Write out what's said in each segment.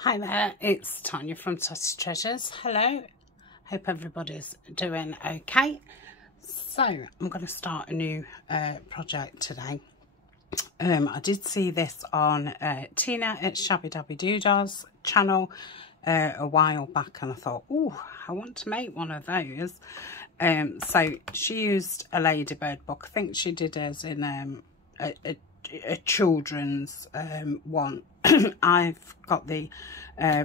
Hi there, it's Tania from Tatty Treasures. Hello, hope everybody's doing okay. So I'm going to start a new project today. I did see this on Tina at Shabby Dabby Doodah's channel a while back, and I thought, oh, I want to make one of those. So she used a ladybird book. I think she did as in a children's one. I've got the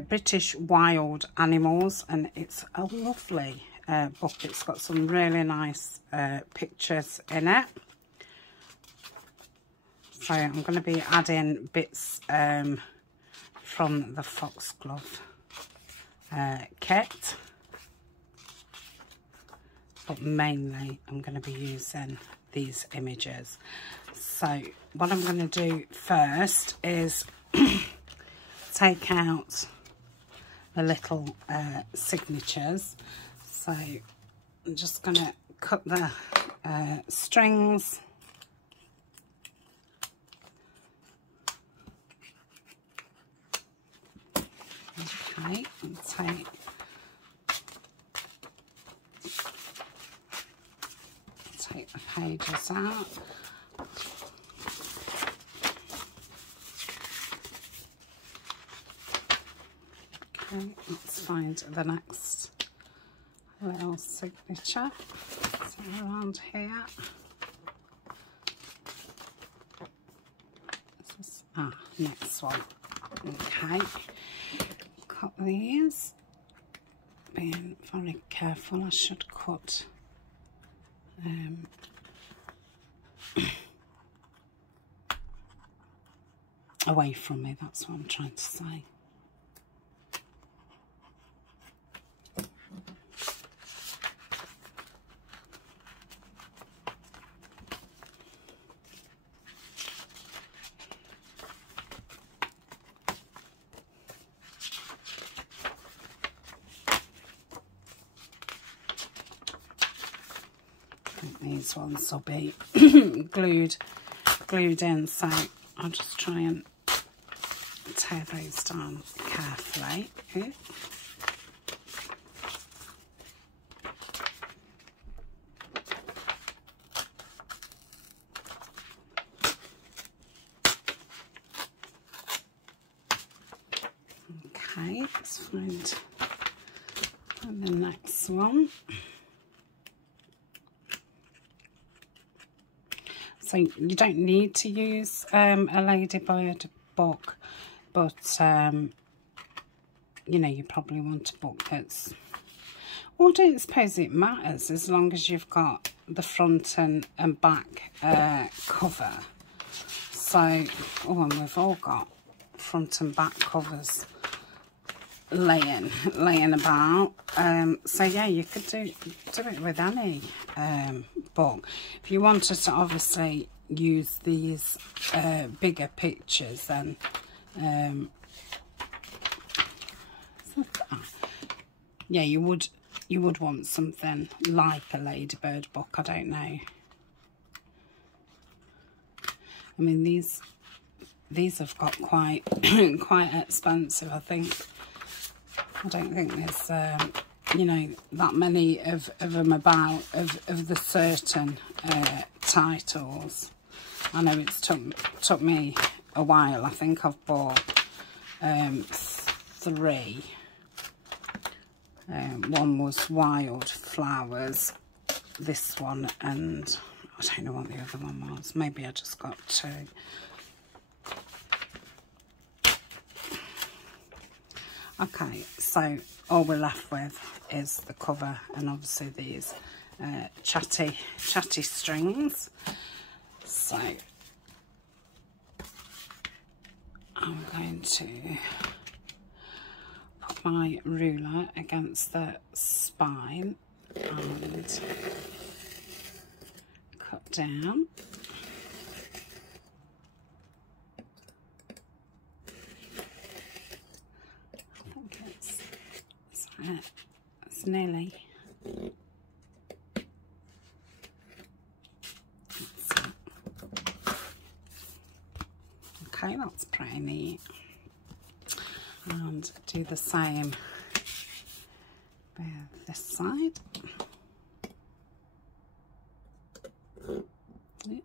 British Wild Animals, and it's a lovely book. It's got some really nice pictures in it. So I'm going to be adding bits from the Foxglove kit, but mainly I'm going to be using these images. So what I'm going to do first is take out the little signatures. So I'm just going to cut the strings. Okay, and take the pages out. Okay, let's find the next little signature. So around here. Next one. Okay, cut these. Being very careful, I should cut away from me, that's what I'm trying to say. These ones will be glued in, so I'll just try and tear those down carefully. Okay, let's find the next one. So you don't need to use a ladybird book, but you know, you probably want a book that's, well, I don't suppose it matters as long as you've got the front and back cover. So, oh, and we've all got front and back covers laying about. So yeah, you could do it with any book. If you wanted to obviously use these bigger pictures, then yeah, you would want something like a ladybird book. I don't know. I mean, these have got quite quite expensive, I think. I don't think there's you know, that many of them about of the certain titles. I know it's took me a while. I think I've bought 3. One was Wildflowers, this one, and I don't know what the other one was. Maybe I just got 2. Okay, so all we're left with is the cover, and obviously these chatty strings. So I'm going to put my ruler against the spine and cut down. It's nearly. Okay, that's pretty neat. and do the same with this side. Yep.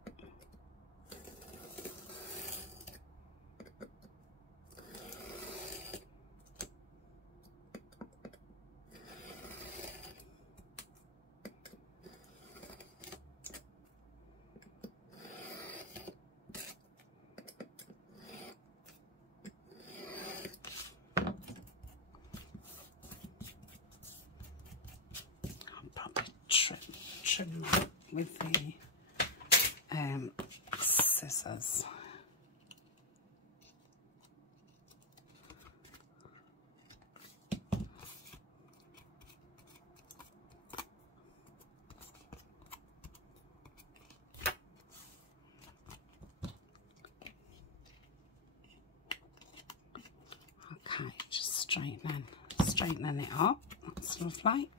Trim that with the scissors. Okay, just straightening it up. That's lovely.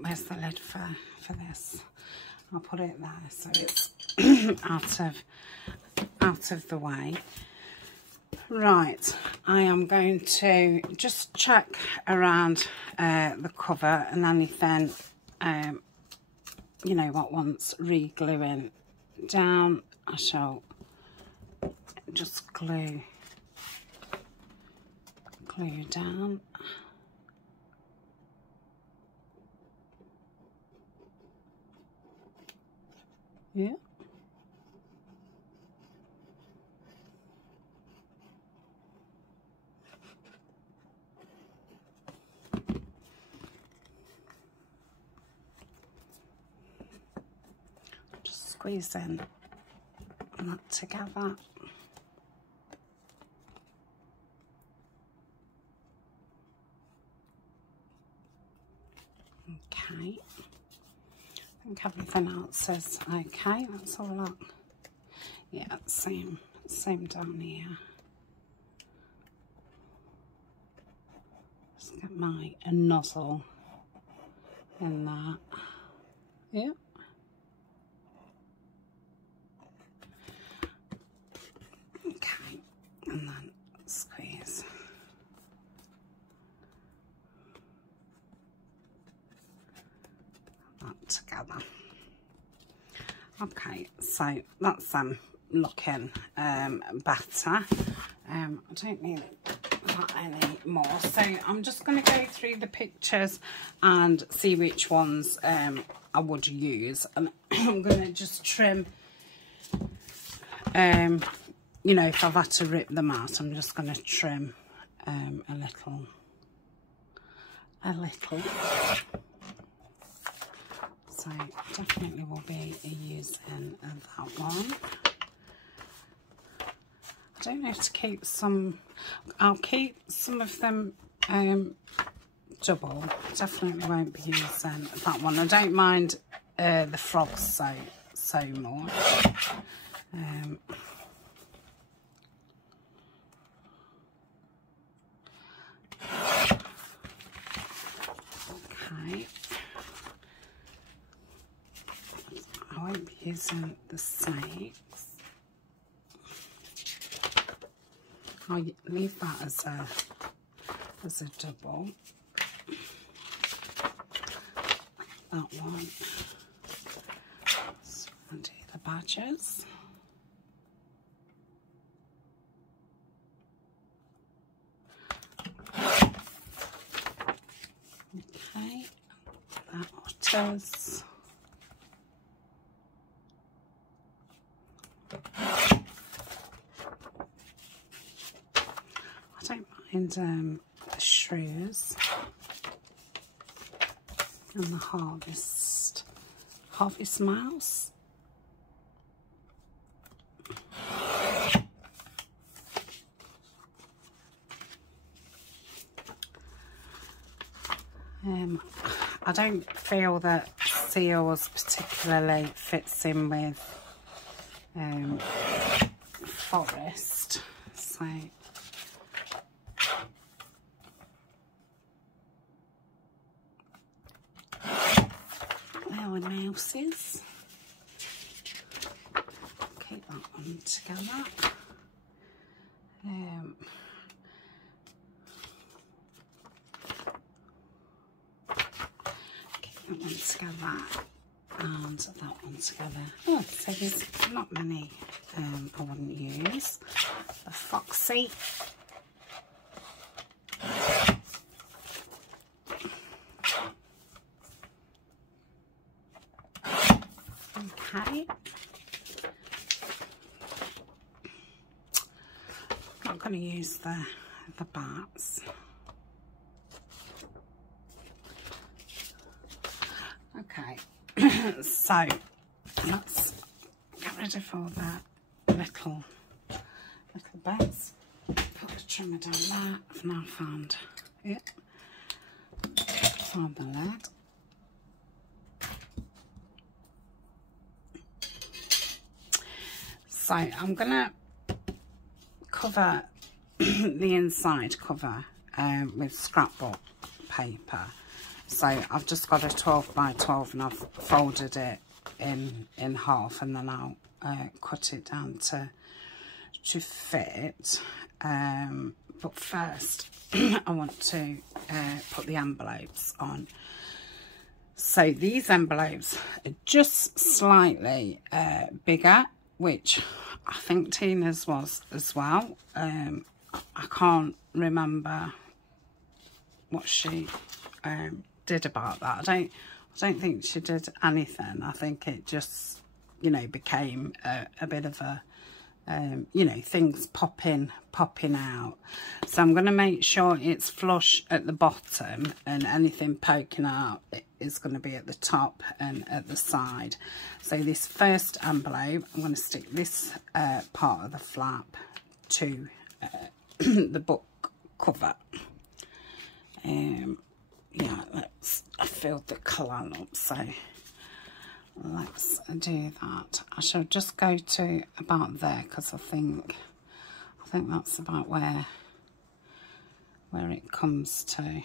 Where's the lid for this? I'll put it there so it's out of the way. Right, I am going to just check around the cover and anything you know what wants re-gluing down. I shall just glue down. Yeah. Just squeezing that together. Okay. I think everything else is okay. Let's have a look. Yeah, same down here. Just get my nozzle in that. Yeah. Okay, and then squeeze. That together. Okay, so that's looking better. I don't need that anymore, so I'm just going to go through the pictures and see which ones I would use, and I'm going to just trim. You know, if I've had to rip them out, I'm just going to trim a little. So definitely will be using that one. I don't know if to keep some. I'll keep some of them double. Definitely won't be using that one. I don't mind the frogs so much. Okay. I won't be using the snakes. I'll leave that as a double. That one. So I'll do the badges. Okay, that otters. I don't mind the shrews and the harvest mouse. I don't feel that seals particularly fits in with forest, so there are mouses. keep that one together. Keep that one together and that one together. Oh, so there's not many I wouldn't use. The Foxy. Okay. I'm not going to use the bats. Okay, so let's get rid of all the little bits. Put the trimmer down there. I've now found it. Found the lid. So I'm gonna cover the inside cover with scrapbook paper. So I've just got a 12 by 12 and I've folded it in half, and then I'll cut it down to fit. But first I want to put the envelopes on. So these envelopes are just slightly bigger, which I think Tina's was as well. I can't remember what she did about that. I don't think she did anything. I think it just, you know, became a bit of a you know, things popping out. So I'm going to make sure it's flush at the bottom, and anything poking out is going to be at the top and at the side. So this first envelope, I'm going to stick this part of the flap to the book cover. Yeah, I filled the colour up, so let's do that. I shall just go to about there, because I think that's about where it comes to.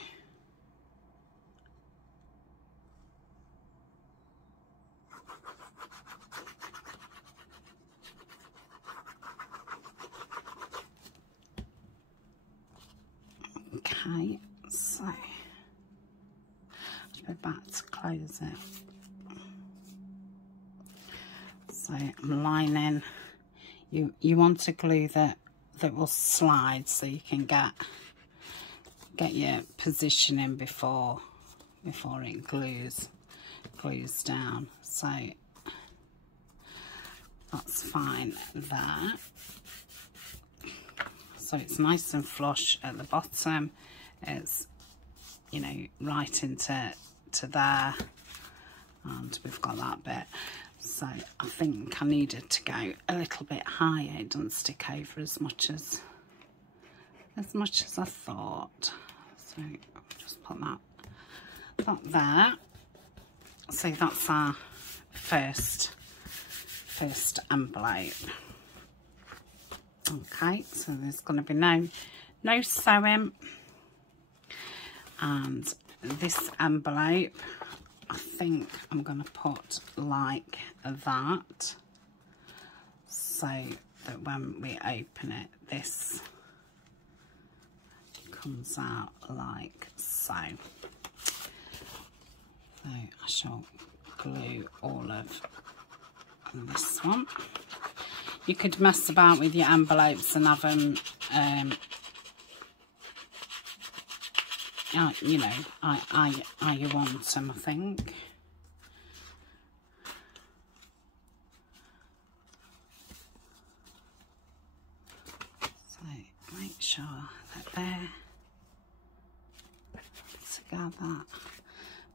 Okay, so I'll go back to close it. So I'm lining. You want to glue that will slide, so you can get your positioning before it glues down. So that's fine there. So it's nice and flush at the bottom. It's, you know, right into there, and we've got that bit. So I think I needed to go a little bit higher. It doesn't stick over as much as I thought. So I'll just put that there. So that's our first envelope. Okay, so there's going to be no sewing, and this envelope, I think I'm going to put like that, so that when we open it, this comes out like so. So I shall glue all of this one. You could mess about with your envelopes and have them, you know, how you want them, I think. So make sure that they're together.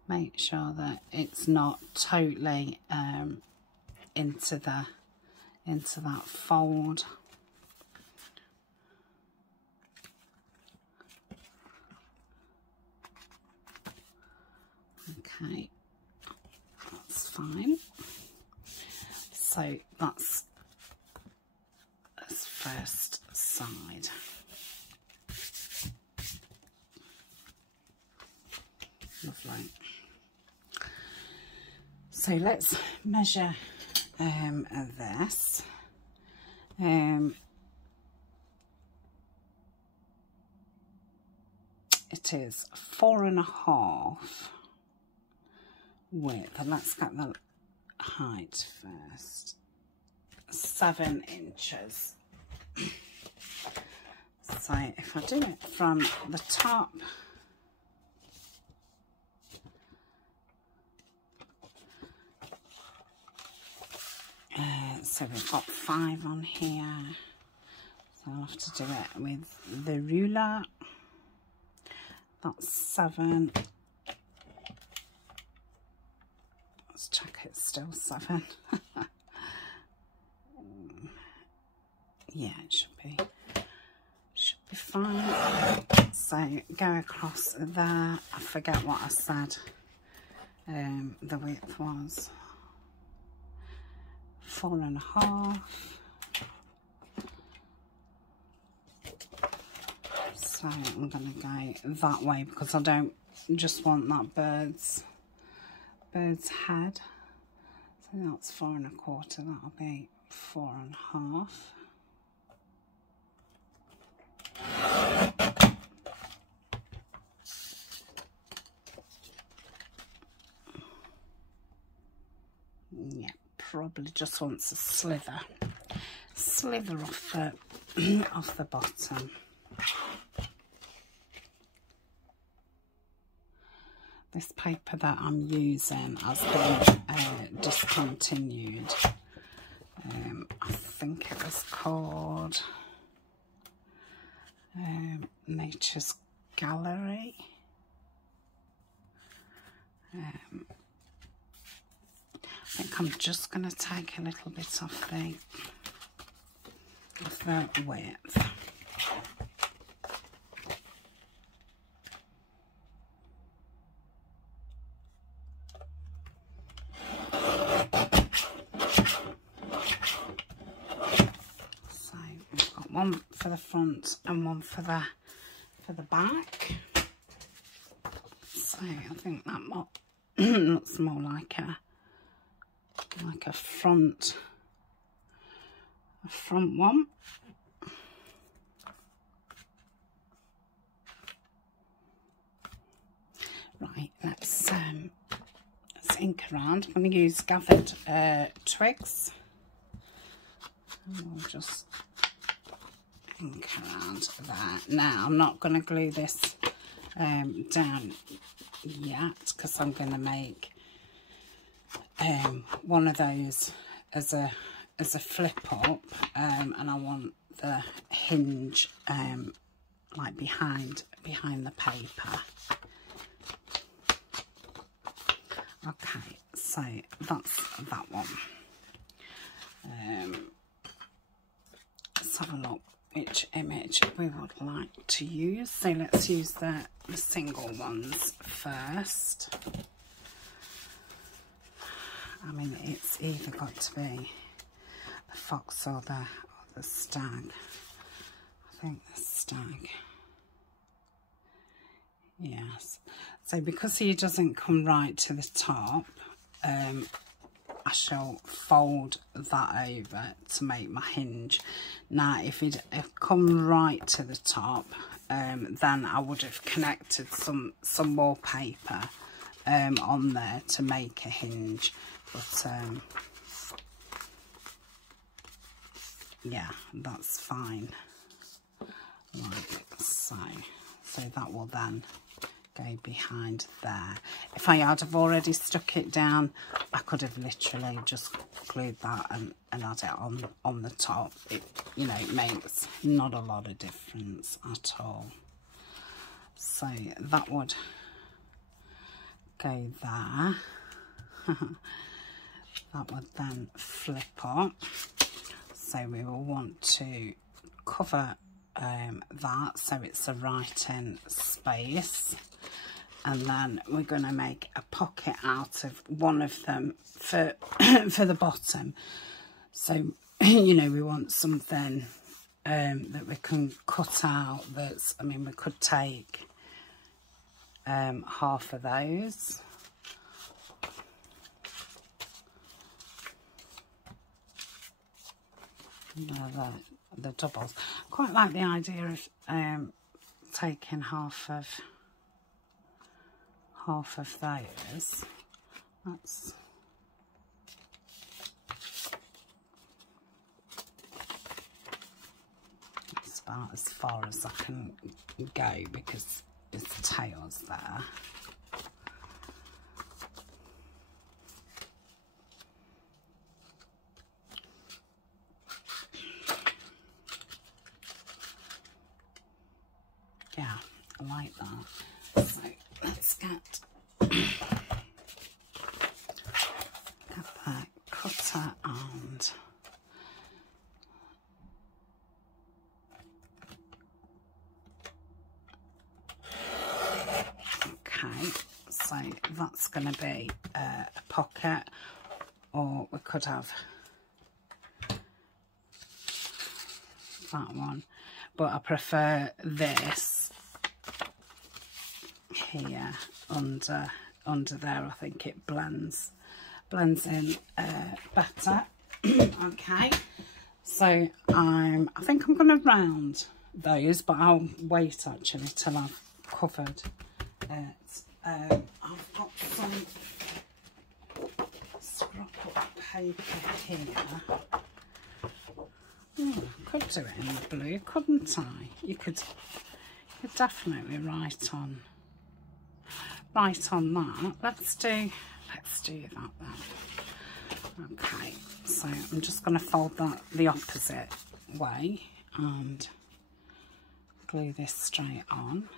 Make sure that it's not totally into that fold. Okay, that's fine. So that's this first side. Lovely. So let's measure this. It is 4.5 width, and let's get the height first. 7 inches. So if I do it from the top, so we've got 5 on here, so I'll have to do it with the ruler. That's 7. Let's check it's still 7. Yeah, it should be fine. So go across there. I forget what I said the width was. 4.5. So I'm going to go that way because I don't just want that bird's head. So that's 4.25. That'll be 4.5. Yeah, probably just wants a slither off the off the bottom. This paper that I'm using has been discontinued. I think it was called Nature's Gallery. I think I'm just going to take a little bit off the width. So we've got one for the front and one for the back. So I think that looks more like a front one. Right, let's ink around. I'm going to use gathered twigs. And we'll just ink around there. Now I'm not going to glue this down yet because I'm going to make one of those as a flip up, and I want the hinge like behind the paper. Okay, so that's that one. Let's have a look which image we would like to use. So let's use the single ones first. I mean, it's either got to be the fox or the stag. I think the stag. Yes. So because he doesn't come right to the top, I shall fold that over to make my hinge. Now, if it had come right to the top, then I would have connected some more paper on there to make a hinge. But yeah, that's fine. Like so that will then go behind there. If I had have already stuck it down, I could have literally just glued that and had it on the top. It, you know, it makes not a lot of difference at all. So that would go there. That would then flip up. So we will want to cover that so it's the right in space, and then we're going to make a pocket out of one of them for for the bottom. So you know, we want something that we can cut out. That's, I mean, we could take half of those. the doubles. Quite like the idea of taking half of those. That's about as far as I can go because its tail's there. Yeah, I like that. So let's get the cutter and okay, so that's going to be a pocket, or we could have that one, but I prefer this here under there. I think it blends in better. Okay, so I think I'm going to round those, but I'll wait actually till I've covered it. I've got some scrap up paper here. Could do it in the blue, couldn't I? You could definitely write on that. Let's do that then. Okay, so I'm just going to fold that the opposite way and glue this straight on.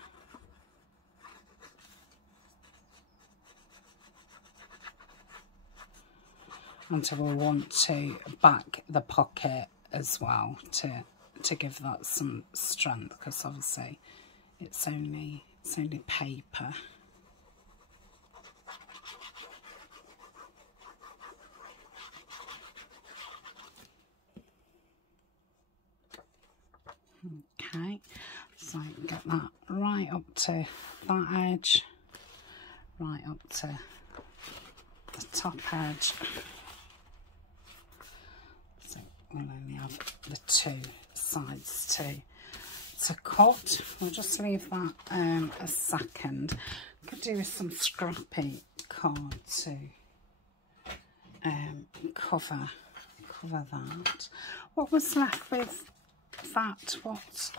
And I will want to back the pocket as well to give that some strength, because obviously it's only paper. Okay, so get that right up to that edge, right up to the top edge. So we'll only have the two sides to cut. We'll just leave that a second. Could do with some scrappy card to cover that. What was left with that? What?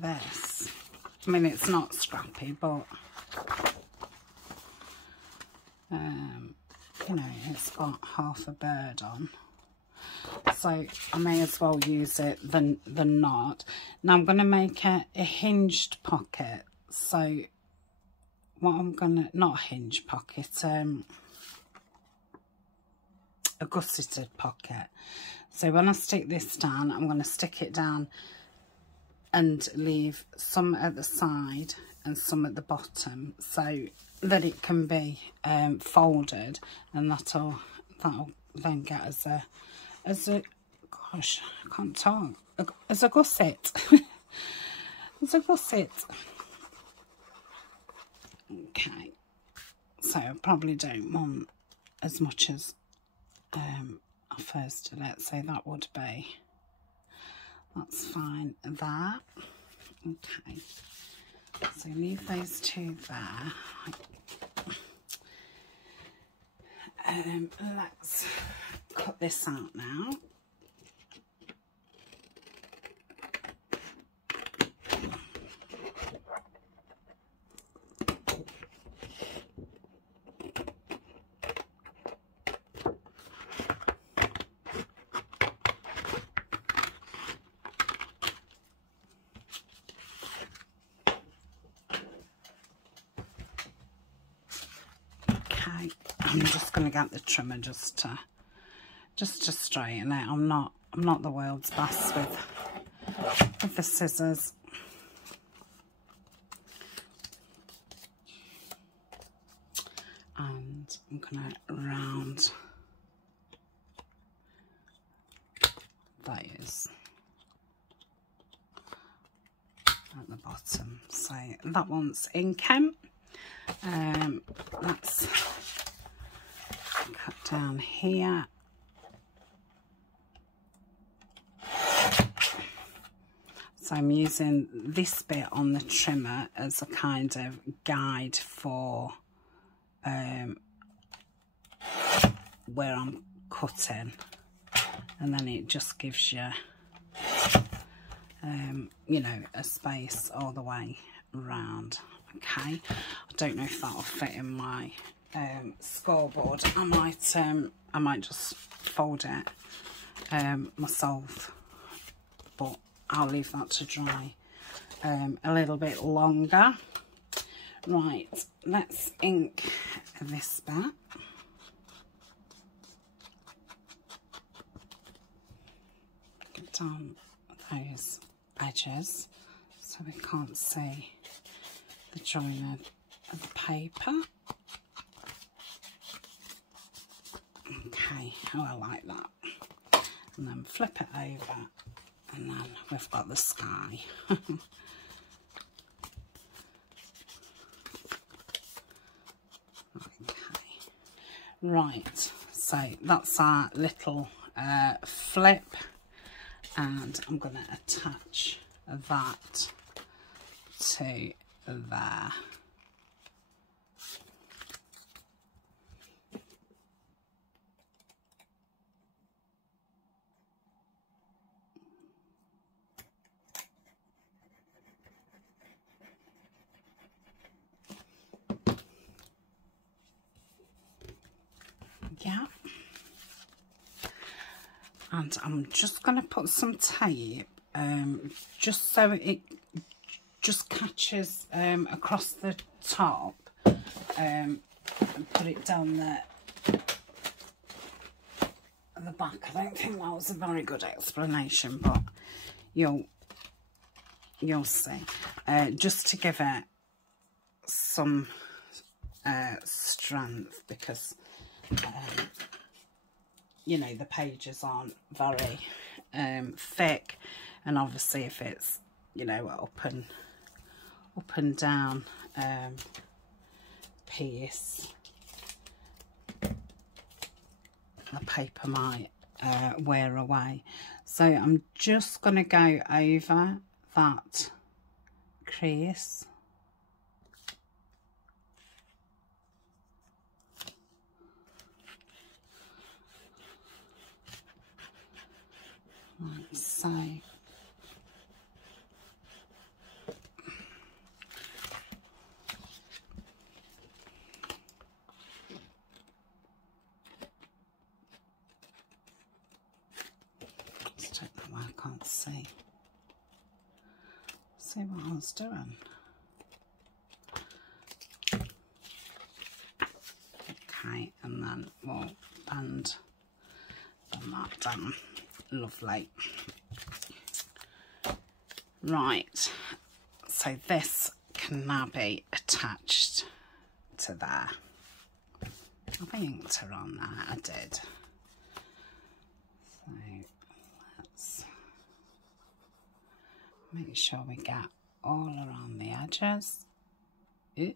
This. I mean, it's not scrappy, but you know, it's got half a bird on, so I may as well use it than not. Now I'm going to make a hinged pocket. So what I'm gonna, not a hinged pocket, a gusseted pocket. So when I stick this down, I'm going to stick it down and leave some at the side and some at the bottom, so that it can be folded, and that'll then get as a gosh, I can't talk, as a gusset. As a gusset. Okay, so I probably don't want as much as I first did it, so that would be, that's fine there. Okay, so leave those two there. Let's cut this out now. I'm just going to get the trimmer just to straighten it. I'm not the world's best with the scissors. And I'm going to round those at the bottom. So that one's in Kent. Let's cut down here So I'm using this bit on the trimmer as a kind of guide for where I'm cutting, and then it just gives you you know, a space all the way around. Okay, I don't know if that'll fit in my scoreboard. I might just fold it myself, but I'll leave that to dry a little bit longer. Right, let's ink this bit. Get down those edges so we can't see the join of the paper. Okay, how I like that. And then flip it over, and then we've got the sky. Okay, right, so that's our little flip, and I'm going to attach that to there. Yeah, and I'm just going to put some tape just so it just catches across the top, and put it down the back. I don't think that was a very good explanation, but you'll see. Just to give it some strength, because you know, the pages aren't very thick, and obviously if it's, you know, up and down piece, the paper might wear away. So I'm just going to go over that crease. Like so. Let's take that one, I can't see. See what I was doing. Okay, and then we'll bend that down. Lovely. Right, so this can now be attached to there. I inked her on there, I did. So let's make sure we get all around the edges. Ooh.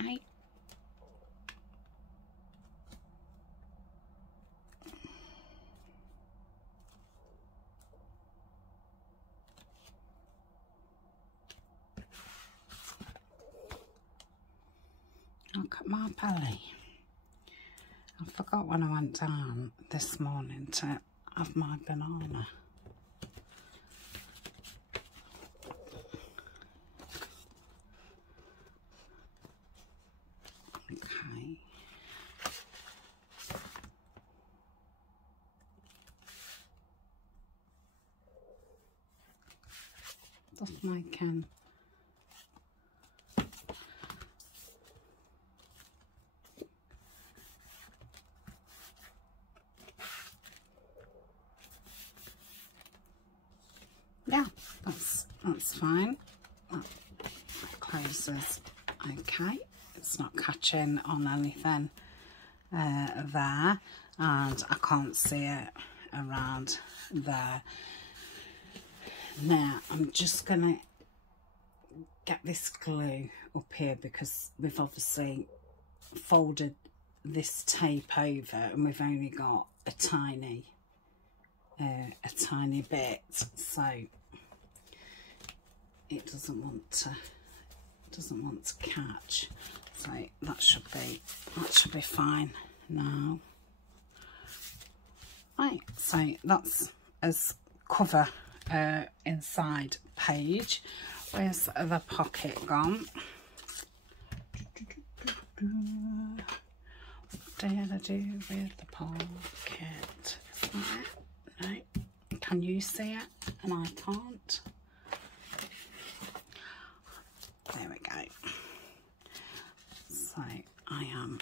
Okay. Look at my belly. I forgot when I went down this morning to have my banana. Okay. Just making yeah, that's fine. That closes okay. It's not catching on anything there, and I can't see it around there. Now I'm just gonna get this glue up here because we've obviously folded this tape over and we've only got a tiny bit, so it doesn't want to catch. So that should be fine now. Right, so that's as cover inside page. Where's the pocket gone? What did I do with the pocket? No, can you see it? And I can't. There we go. So I am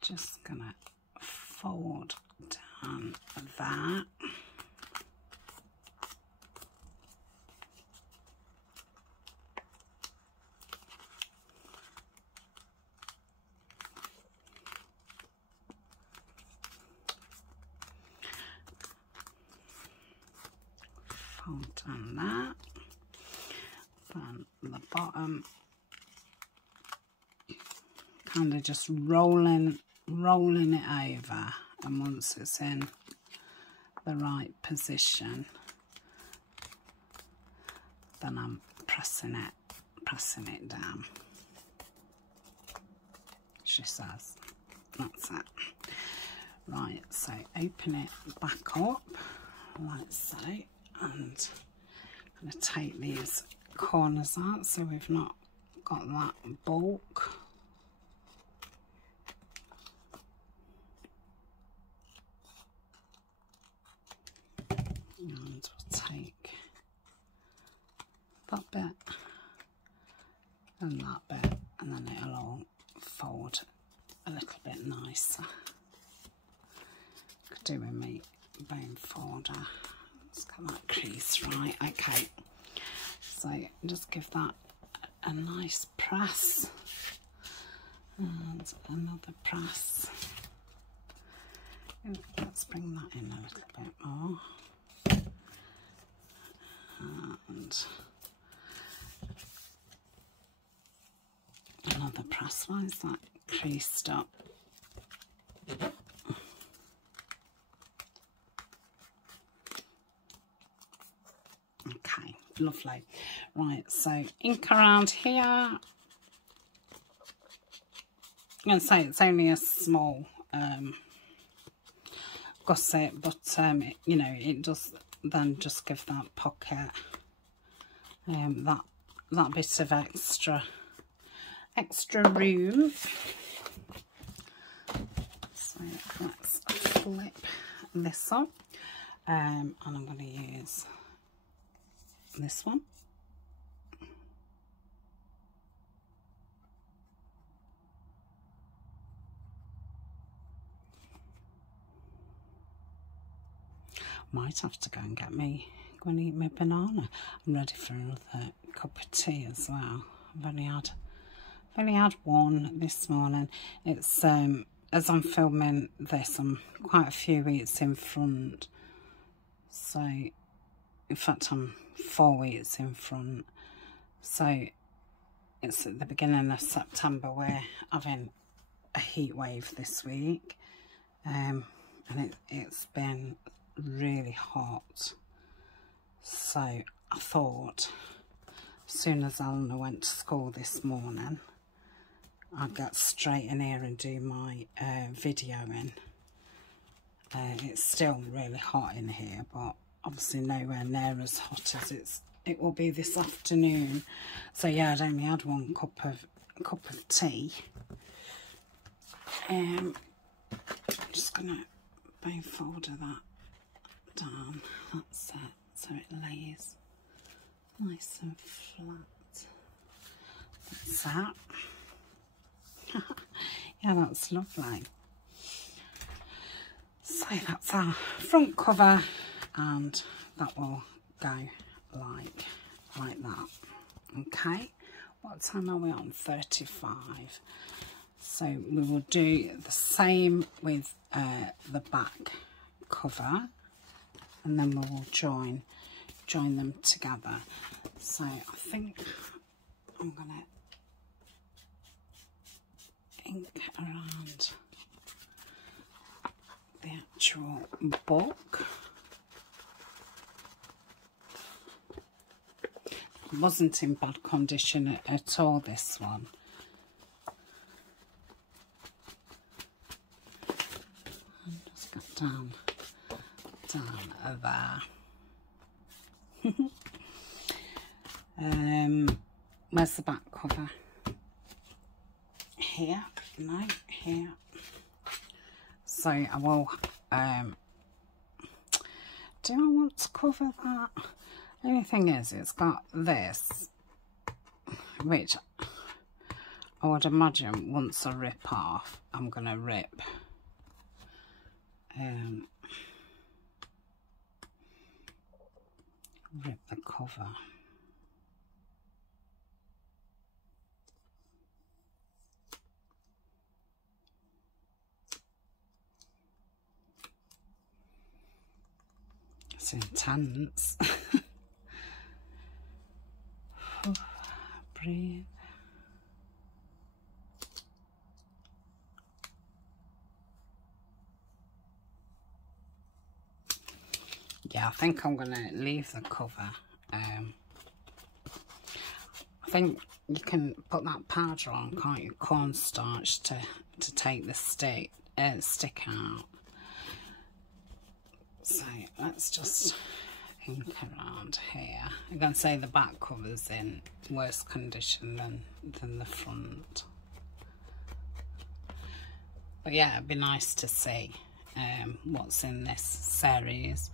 just gonna fold down that. Fold down that. Then the bottom, kind of just rolling it over, and once it's in the right position, then I'm pressing it down. She says, that's it. Right, so open it back up like so, and I'm going to take these corners out so we've not got that bulk. And we'll take that bit and that bit, and then it'll all fold a little bit nicer. Could do with me bone folder. Let's get that crease right. Okay, so just give that a nice press and another press. Let's bring that in a little bit more. And another press. Why is that creased up? Okay, lovely. Right, so ink around here. I'm going to say it's only a small gusset, but you know, it does then just give that pocket that bit of extra room. So let's flip this up, and I'm going to use this one. Might have to go and eat my banana. I'm ready for another cup of tea as well. I've only had one this morning. It's as I'm filming this, I'm quite a few weeks in front. So in fact I'm 4 weeks in front. So it's at the beginning of September. We're having a heat wave this week, and it's been really hot. So I thought as soon as Eleanor went to school this morning, I'd get straight in here and do my videoing. It's still really hot in here, but obviously nowhere near as hot as it will be this afternoon. So yeah, I'd only had one cup of tea. I'm just gonna bone folder that down. That's it, so it lays nice and flat. That's that. Yeah, that's lovely. So that's our front cover, and that will go like that. Okay, what time are we on? 35. So we will do the same with the back cover, and then we will join them together. So I think I'm gonna ink around the actual book. It wasn't in bad condition at all, this one. And just go down there. Where's the back cover? Here? No, here. So I will, do I want to cover that? The only thing is, it's got this, which I would imagine once I rip off, I'm going to rip the cover. It's intense. Breathe. Yeah, I think I'm going to leave the cover. I think you can put that powder on, can't you? Cornstarch to take the stick out. So let's just ink around here. I'm going to say the back cover's in worse condition than the front. But yeah, it'd be nice to see what's in this series,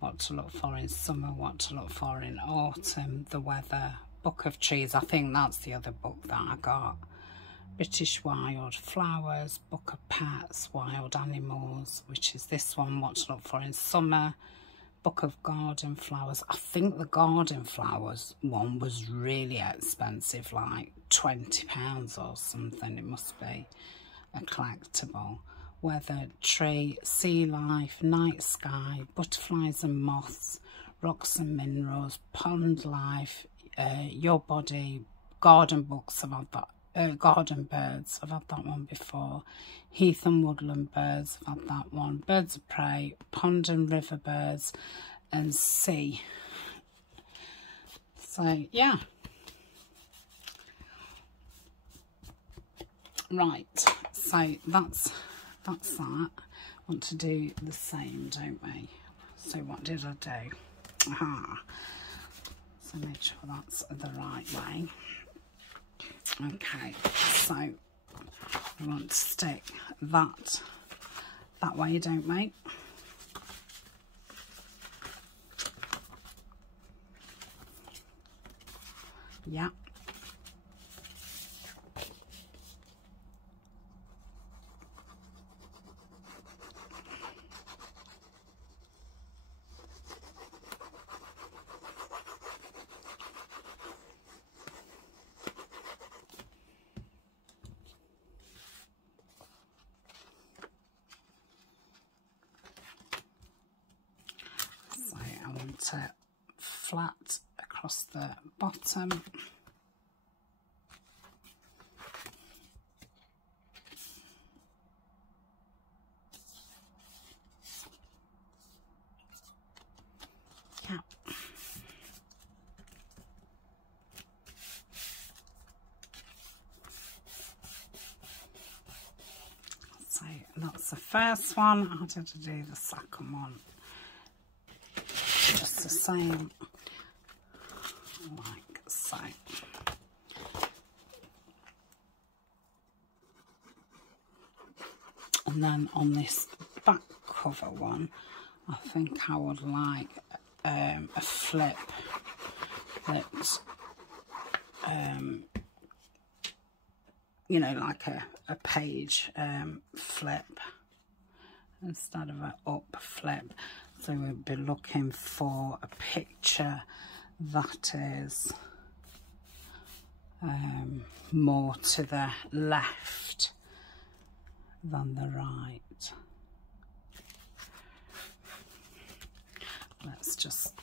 what to look for in summer, what to look for in autumn, the weather, Book of Trees. I think that's the other book that I got. British Wild Flowers, Book of Pets, Wild Animals, which is this one, what to look for in summer. Book of Garden Flowers. I think the Garden Flowers one was really expensive, like £20 or something. It must be a collectible. Weather, Tree, Sea Life, Night Sky, Butterflies and Moths, Rocks and Minerals, Pond Life, Your Body, Garden Books. I've had that. Garden Birds, I've had that one before. Heath and Woodland Birds, I've had that one. Birds of Prey, Pond and River Birds, and Sea. So yeah, right, so that's that. Want to do the same, don't we? So what did I do? Aha, so make sure that's the right way. Okay, so we want to stick that way, don't we? Yeah. It flat across the bottom. Yeah. So that's the first one. How did I do the second one? Just the same, like so. And then on this back cover one, I think I would like a flipped, you know, like a page flip instead of an up flip. So we'll be looking for a picture that is more to the left than the right. Let's just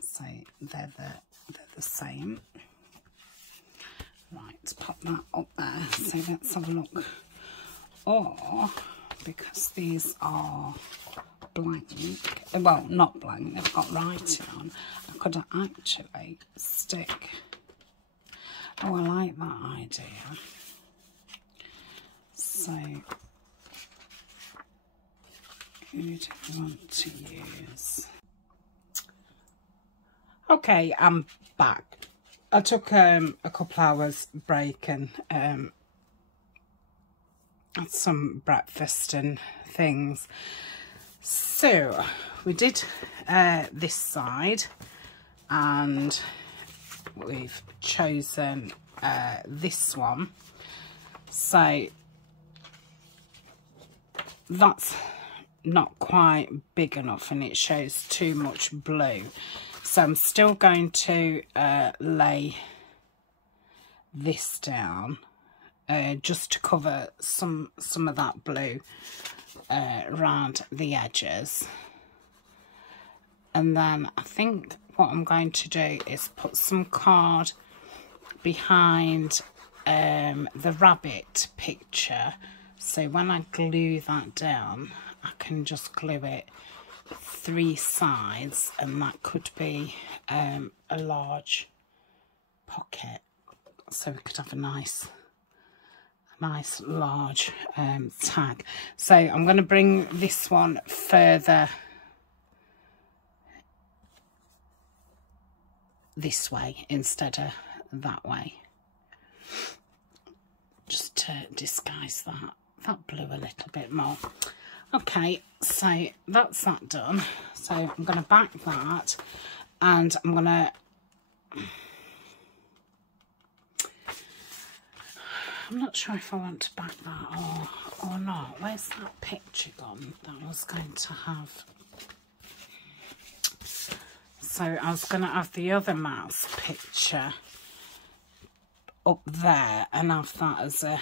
so they're the same. Right, pop that up there. So let's have a look. Or because these are blank, well, not blank, they've got writing on, I could actually stick. Oh, I like that idea. So who do we want to use? Okay, I'm back. I took a couple hours break and had some breakfast and things. So we did this side, and we've chosen this one. So that's not quite big enough and it shows too much blue. So I'm still going to lay this down just to cover some of that blue around the edges. And then I think what I'm going to do is put some card behind the rabbit picture, so when I glue that down I can just glue it 3 sides, and that could be a large pocket, so we could have a nice large tag. So I'm going to bring this one further this way instead of that way, just to disguise that blue a little bit more. Okay, so that's that done. So I'm going to back that, and I'm going to, I'm not sure if I want to back that or not. Where's that picture gone that I was going to have? So I was going to have the other mouse picture up there and have that as a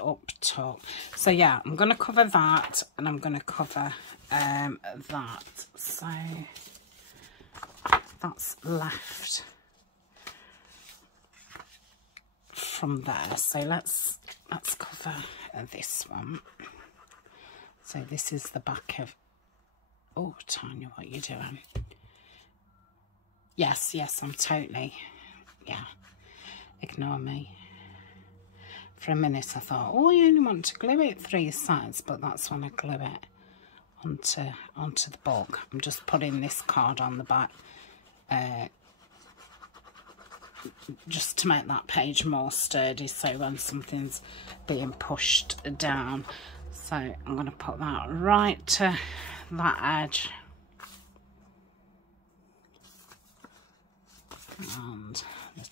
up top. So yeah, I'm going to cover that, and I'm going to cover that. So that's left from there. So let's cover this one. So this is the back of, oh Tanya, what are you doing? Yes, I'm totally, yeah, ignore me. For a minute I thought, oh, I only want to glue it 3 sides, but that's when I glue it onto the book. I'm just putting this card on the back just to make that page more sturdy, so when something's being pushed down. So I'm going to put that right to that edge. And the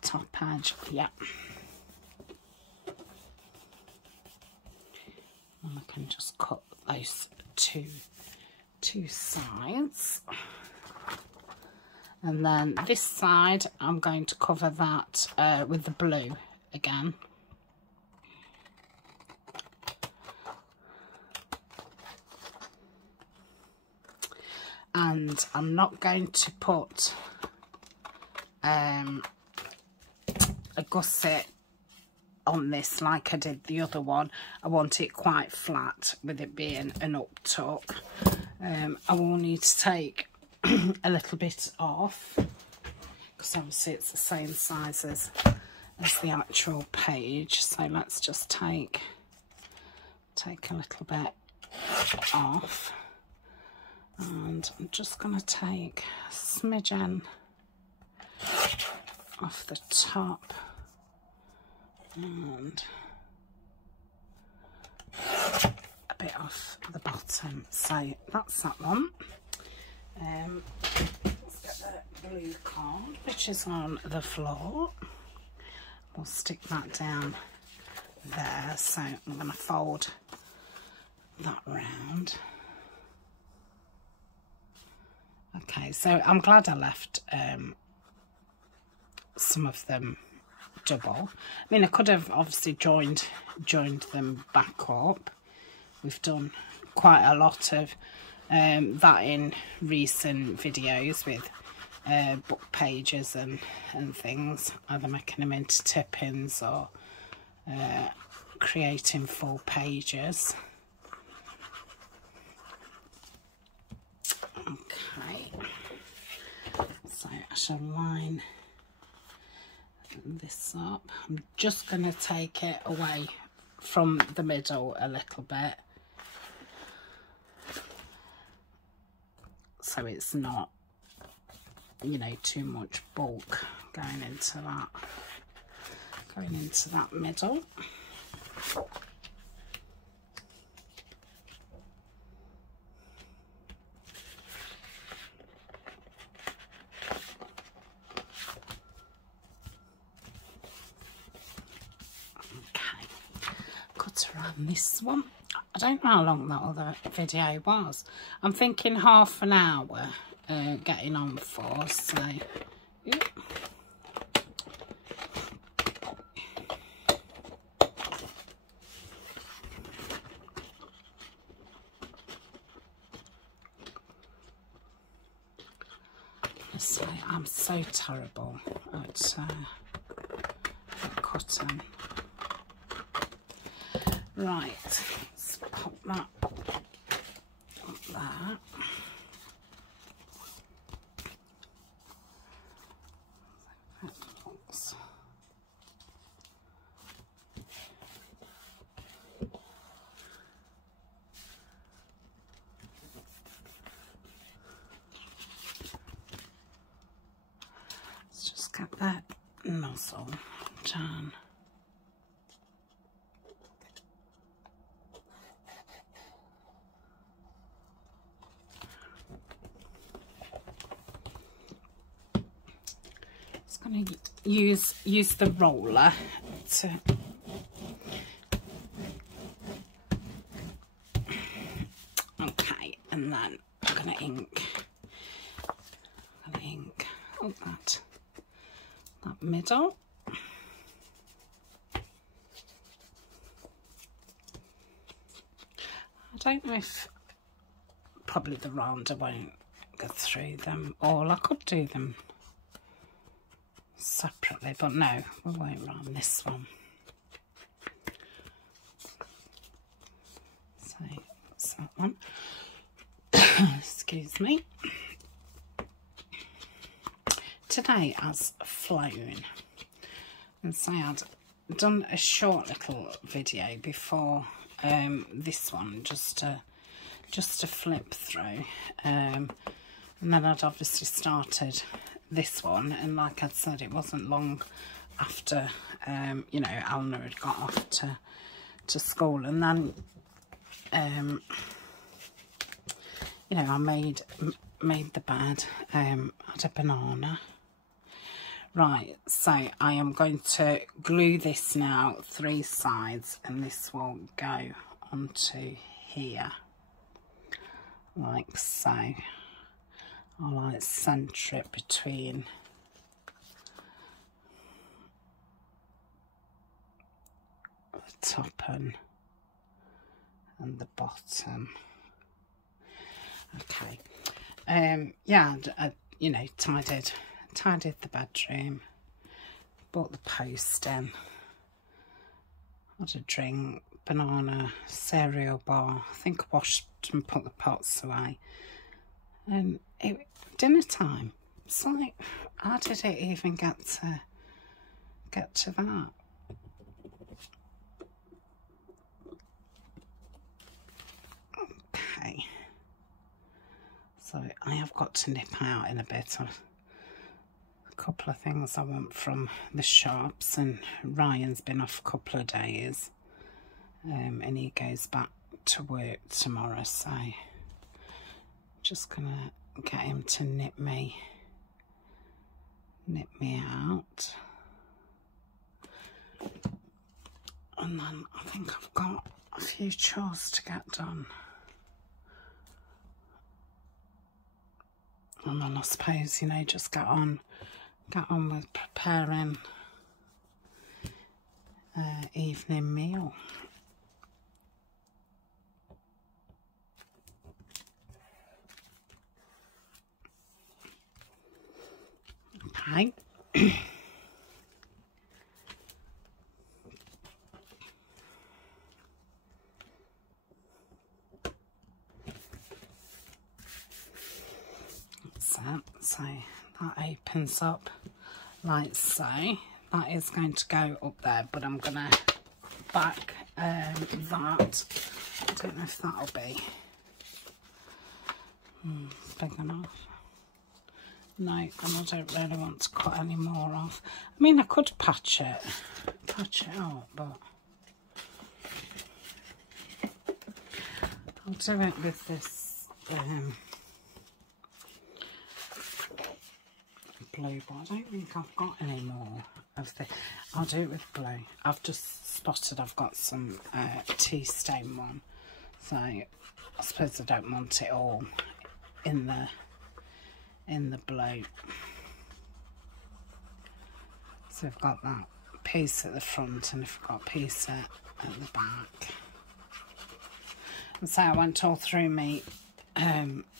top edge, yeah. And I can just cut those two sides. And then this side, I'm going to cover that with the blue again. And I'm not going to put a gusset on this like I did the other one. I want it quite flat with it being an up tuck. I will need to take a little bit off because obviously it's the same size as the actual page. So let's just take a little bit off. And I'm just going to take a smidgen off the top and a bit off the bottom. So that's that one. Let's get the blue card, which is on the floor. We'll stick that down there. So I'm going to fold that round. Okay, so I'm glad I left some of them double. I mean, I could have obviously joined them back up. We've done quite a lot of that in recent videos with book pages and things, either making them into tip-ins or creating full pages. Okay, so I shall line this up. I'm just going to take it away from the middle a little bit, so it's not, you know, too much bulk going into that middle. Around this one. I don't know how long that other video was. I'm thinking half an hour getting on for, so yeah. So I'm so terrible at cutting. Right, let's pop that up there. That looks. Let's just get that nozzle down. Going to use the roller to okay, and then I'm going to ink oh, that middle. I don't know if probably the rounder won't go through them all. I could do them separately, but no, we won't round this one. So that's that one. Excuse me. Today has flown, and so I'd done a short little video before this one, just to flip through, and then I'd obviously started this one, and like I said, it wasn't long after you know, Alna had got off to school, and then you know, I made the bed, had a banana. Right, so I am going to glue this now 3 sides, and this will go onto here like so. I'll like centre it between the top and the bottom. Okay. Yeah, I you know, tidied the bedroom, bought the post in, had a drink, banana, cereal bar. I think I washed and put the pots away. And dinner time. It's like, how did it even get to that? Okay. So I have got to nip out in a bit. A couple of things I want from the shops, and Ryan's been off a couple of days, and he goes back to work tomorrow, so just gonna get him to nip me out, and then I think I've got a few chores to get done. And then I suppose, you know, just get on with preparing evening meal. Okay. So that opens up like so. That is going to go up there, but I'm going to back that. I don't know if that'll be big enough. No, and I don't really want to cut any more off. I mean, I could patch it out, but I'll do it with this blue, but I don't think I've got any more of the. I'll do it with blue. I've just spotted I've got some tea stain one, so I suppose I don't want it all in the blue. So I've got that piece at the front and I've got a piece at the back. And so I went all through my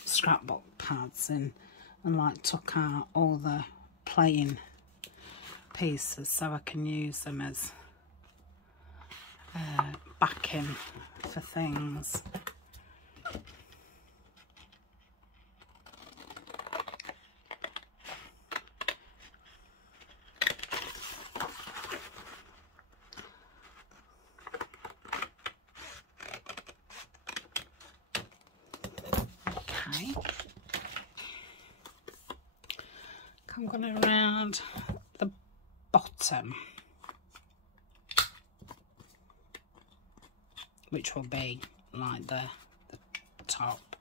scrapbook pads and like took out all the plain pieces so I can use them as backing for things. Okay. I'm going around the bottom, which will be like the top.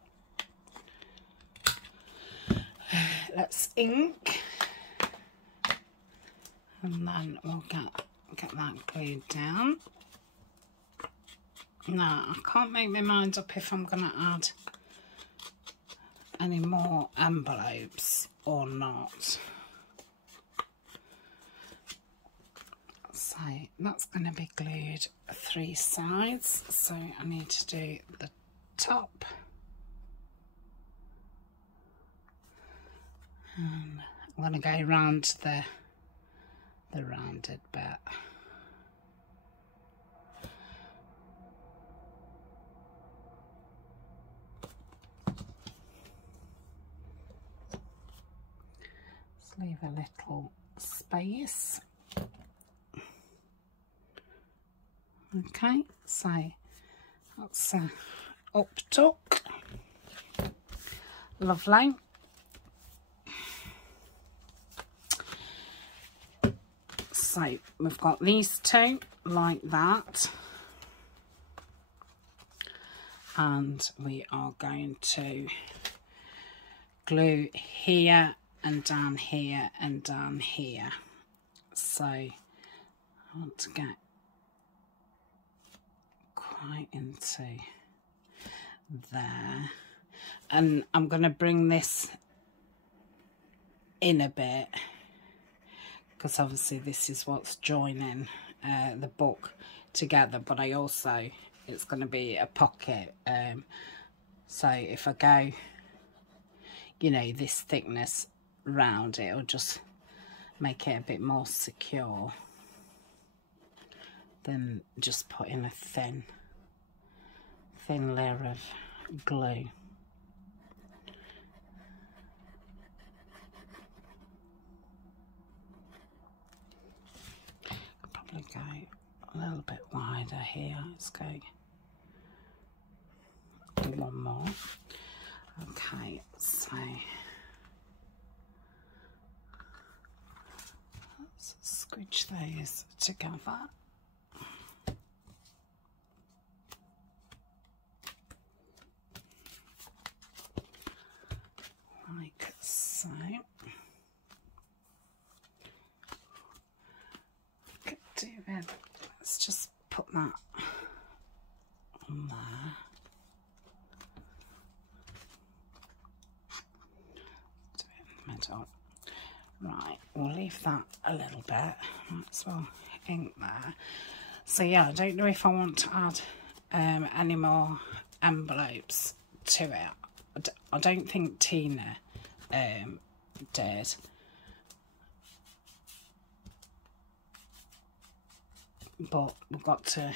Let's ink, and then we'll get that glued down. Now I can't make my mind up if I'm going to add any more envelopes or not. So that's going to be glued 3 sides, so I need to do the top and I'm going to go round the rounded bit. Just leave a little space. Okay, so that's up tuck. Lovely. So we've got these two like that, and we are going to glue here and down here and down here. So I want to get quite into there, and I'm going to bring this in a bit because obviously this is what's joining the book together, but I also, it's going to be a pocket, so if I go, you know, this thickness round, it'll just make it a bit more secure than just putting a thin layer of glue. I'll probably go a little bit wider here. Let's go do one more. Okay, so let's squidge those together. Like so. Could do it. Let's just put that on there. Do middle. Right, we'll leave that a little bit. Might as well ink there. So yeah, I don't know if I want to add any more envelopes to it. I don't think Tina did. But we've got to,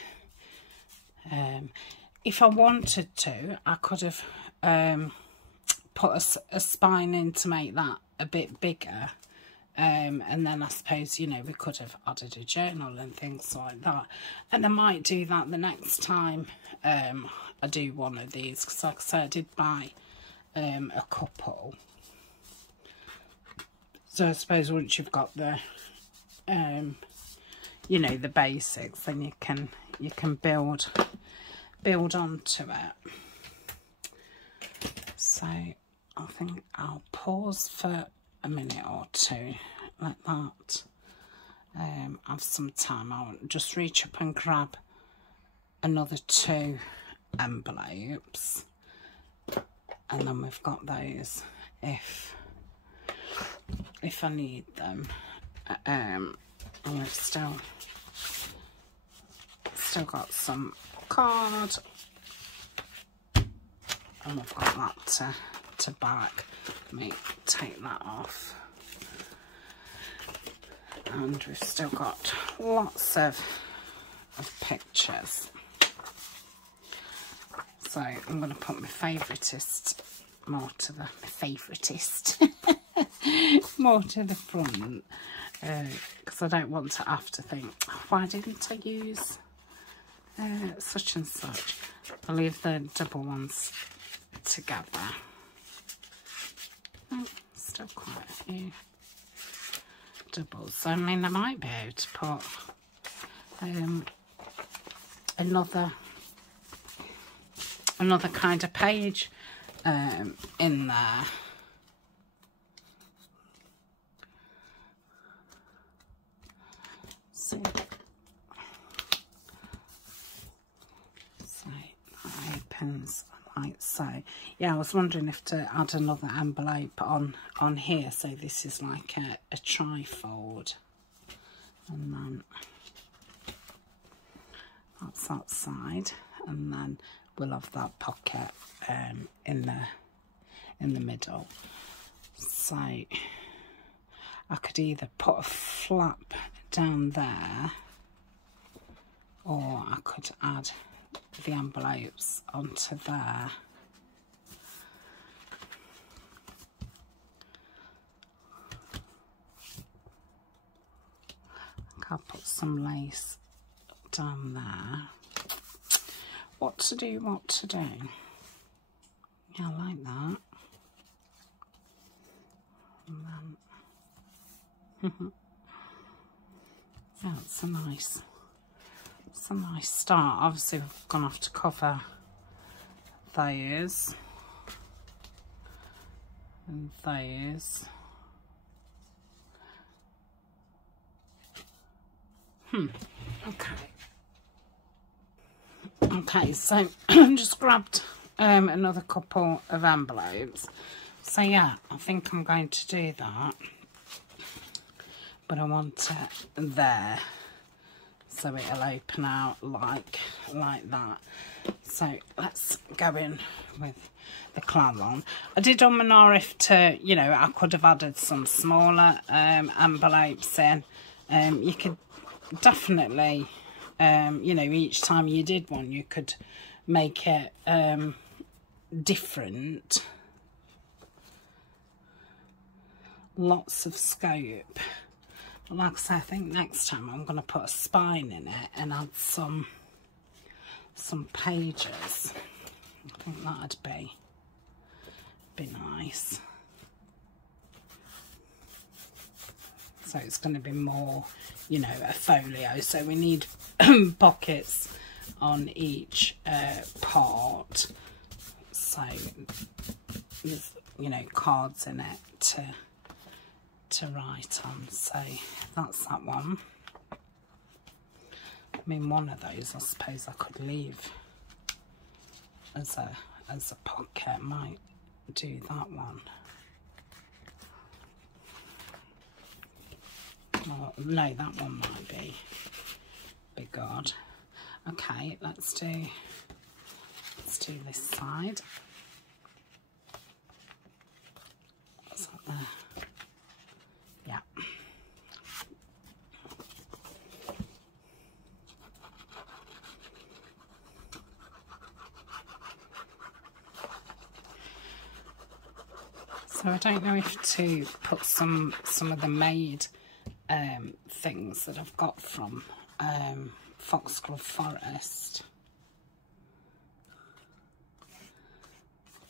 if I wanted to, I could have put a spine in to make that a bit bigger. And then I suppose, you know, we could have added a journal and things like that. And I might do that the next time I do one of these, because like I said, I did buy a couple. So I suppose once you've got the, you know, the basics, then you can build onto it. So I think I'll pause for a minute or two like that. Have some time. I'll just reach up and grab another 2 envelopes, and then we've got those if I need them. And we've still got some card, and we've got that to back. Let me take that off. And we've still got lots of pictures. So I'm going to put my favouriteest more to the more to the front, because I don't want to have to think, oh, why didn't I use such and such. I'll leave the double ones together. Oh, still quite a few doubles. I mean, I might be able to put another kind of page in there. So that opens like so. Yeah, I was wondering if to add another envelope on here, so this is like a trifold, and then that's that side, and then we'll have that pocket in the middle. So I could either put a flap down there, or I could add the envelopes onto there. I'll put some lace down there. What to do? Yeah, I like that. And then yeah, it's a nice start. Obviously we're gonna have to cover those and those. Okay, so I just grabbed another couple of envelopes. So yeah, I think I'm going to do that, but I want it there, so it'll open out like that. So let's go in with the clown one. I did on Manarif to, you know, I could have added some smaller envelopes in. You could definitely, you know, each time you did one, you could make it different. Lots of scope. But like I say, I think next time I'm going to put a spine in it and add some pages. I think that'd be nice. So it's going to be more, you know, a folio. So we need pockets on each part. So there's, you know, cards in it to write on. So that's that one. I mean, one of those I suppose I could leave as a pocket. Might do that one. Or, no, that one might be good. Okay, let's do this side. What's that there? Yeah. So I don't know if to put some of the made things that I've got from Foxglove Forest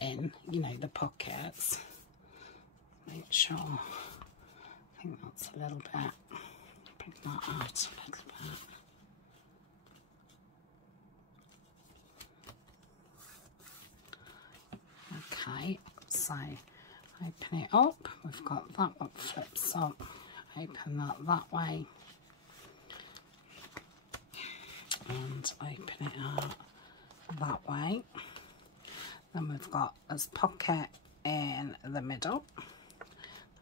in, you know, the pockets. Make sure. I think that's a little bit. Bring that out a little bit. Okay, so open it up. We've got that one flips up. Open that way. And open it out that way. Then we've got this pocket in the middle.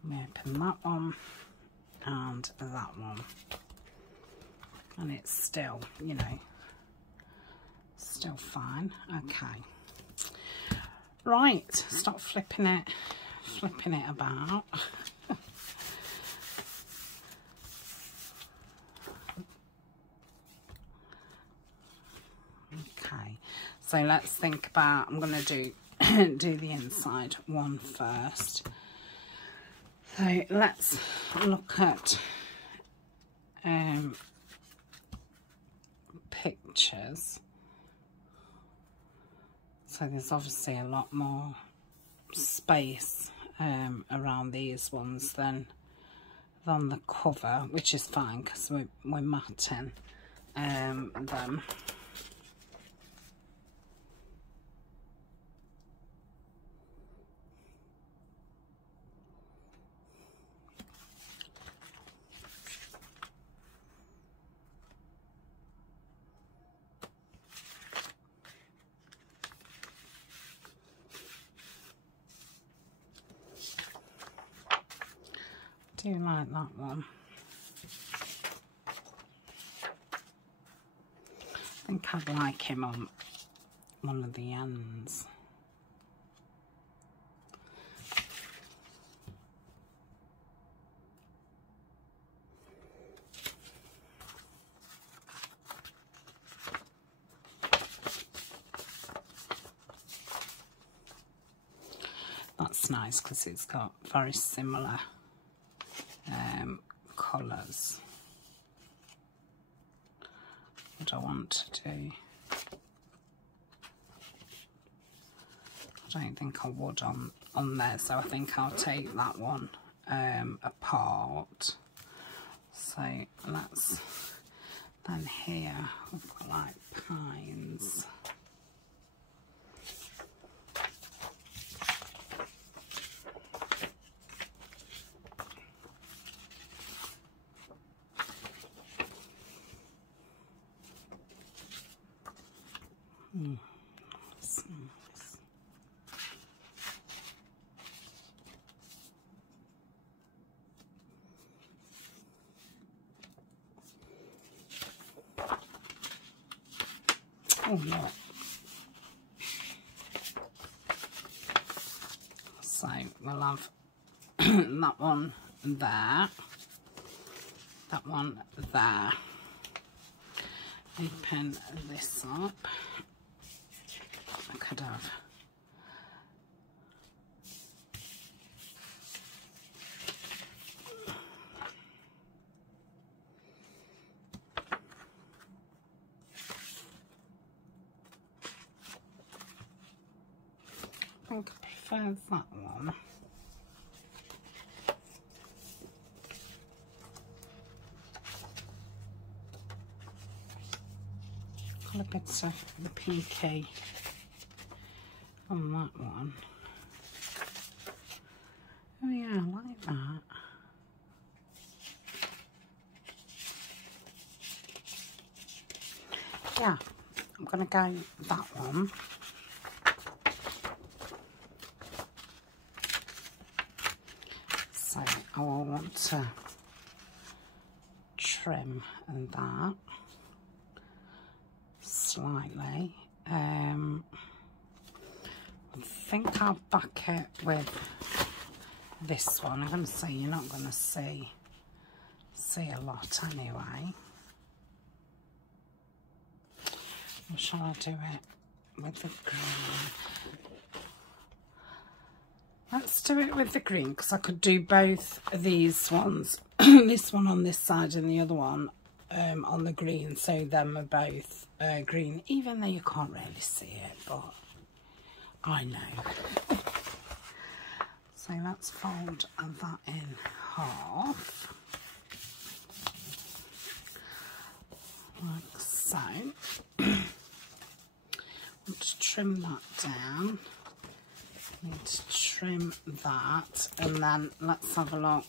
We open that one and that one. And it's still, you know, still fine. Okay. Right, stop flipping it about. Okay, so let's think about, I'm going to do the inside one first. So let's look at pictures. So there's obviously a lot more space around these ones than the cover, which is fine because we're matting them. I do like that one. I think I'd like him on one of the ends. That's nice because it's got very similar colours. What I want to do, I don't think I would on there, so I think I'll take that one apart. So let's, then here we've got like pines. Oh no. So we'll have that one there, that one there. Open this up. I could have I think I prefer that one. Got a bit of the pinky on that one. Oh yeah, I like that. Yeah, I'm gonna go that one. So I will want to trim that slightly. I think I'll back it with this one. I'm going to say you're not going to see a lot anyway. Or shall I do it with the green? Let's do it with the green, because I could do both of these ones. This one on this side and the other one on the green, so them are both green, even though you can't really see it, but I know. So let's fold that in half, like so. Want to trim that down. Need to trim that, and then let's have a look.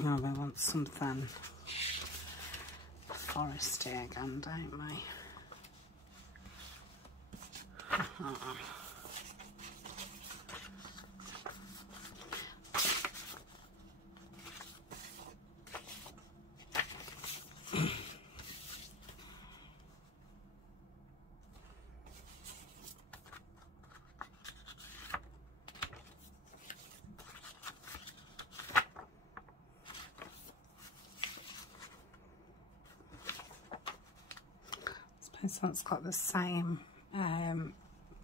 Oh, we want something foresty again, don't we? So it's got the same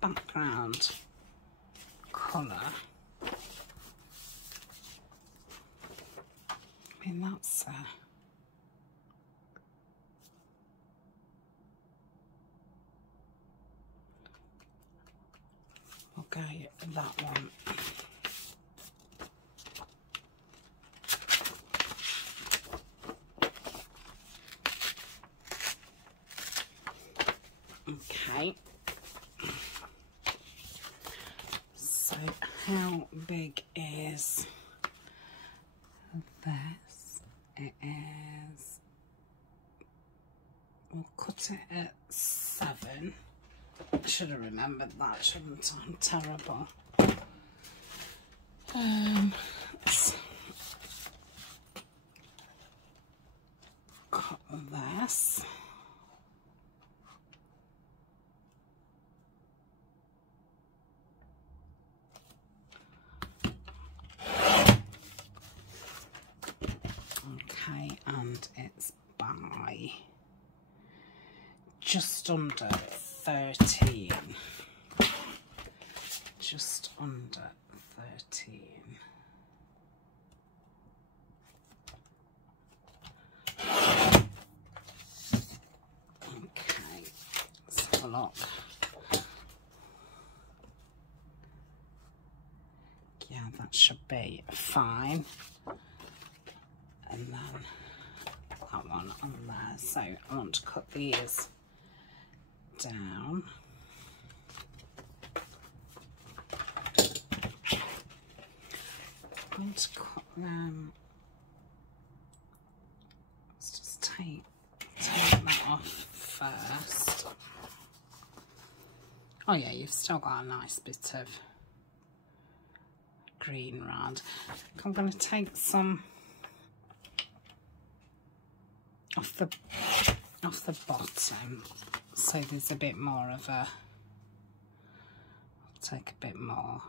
background colour. I mean, that's okay, that one. Okay, so how big is this? It is, we'll cut it at 7. I should have remembered that, shouldn't I? I'm terrible. Let's cut this. Okay, and it's by just under 13. Just under 13. Okay, let's have a look. Yeah, that should be fine. And then that one on there. So I want to cut these down. I'm going to cut them. Let's just take that off first. Oh yeah, you've still got a nice bit of green rod. I'm going to take some off the bottom, so there's a bit more of a, I'll take a bit more.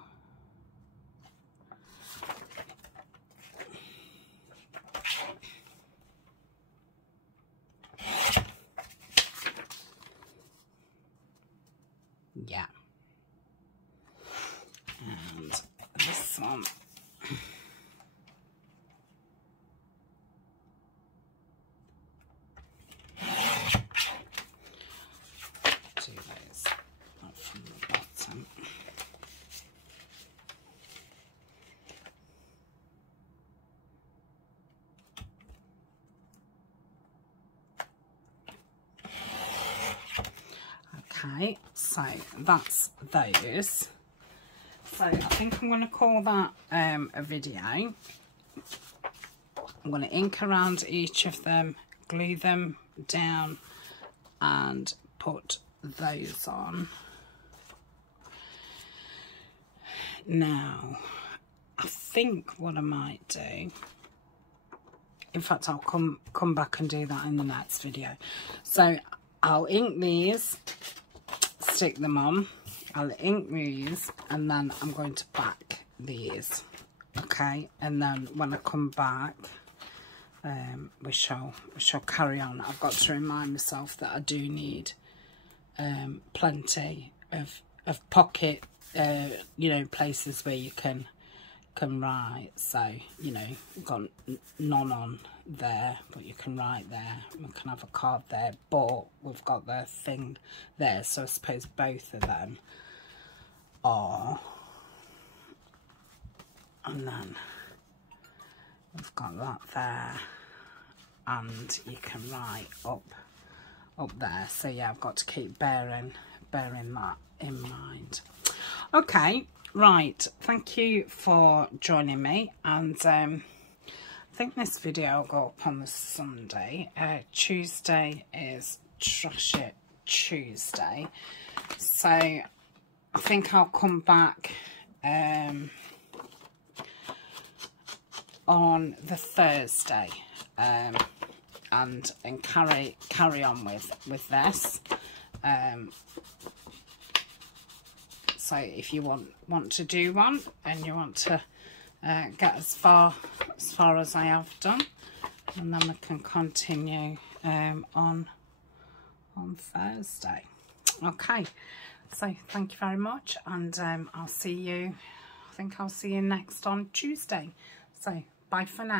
Yeah, and this one. Okay, so that's those. So I think I'm going to call that a video. I'm going to ink around each of them, glue them down and put those on. Now, I I think what I might do, in fact I'll come back and do that in the next video. So I'll ink these, stick them on, I'll ink these, and then I'm going to back these, okay, and then when I come back we shall carry on. I've got to remind myself that I do need plenty of pocket you know, places where you can write. So, you know, we've got none on there, but you can write there. We can have a card there, but we've got the thing there. So I suppose both of them are, and then we've got that there, and you can write up there. So yeah, I've got to keep bearing that in mind. Okay, right, thank you for joining me, and I think this video will go up on the Sunday. Tuesday is Trash It Tuesday, so I think I'll come back on the Thursday and carry on with this. So if you want to do one and you want to get as far as I have done, and then we can continue on Thursday. Okay, so thank you very much, and I'll see you, I think I'll see you next on Tuesday. So bye for now.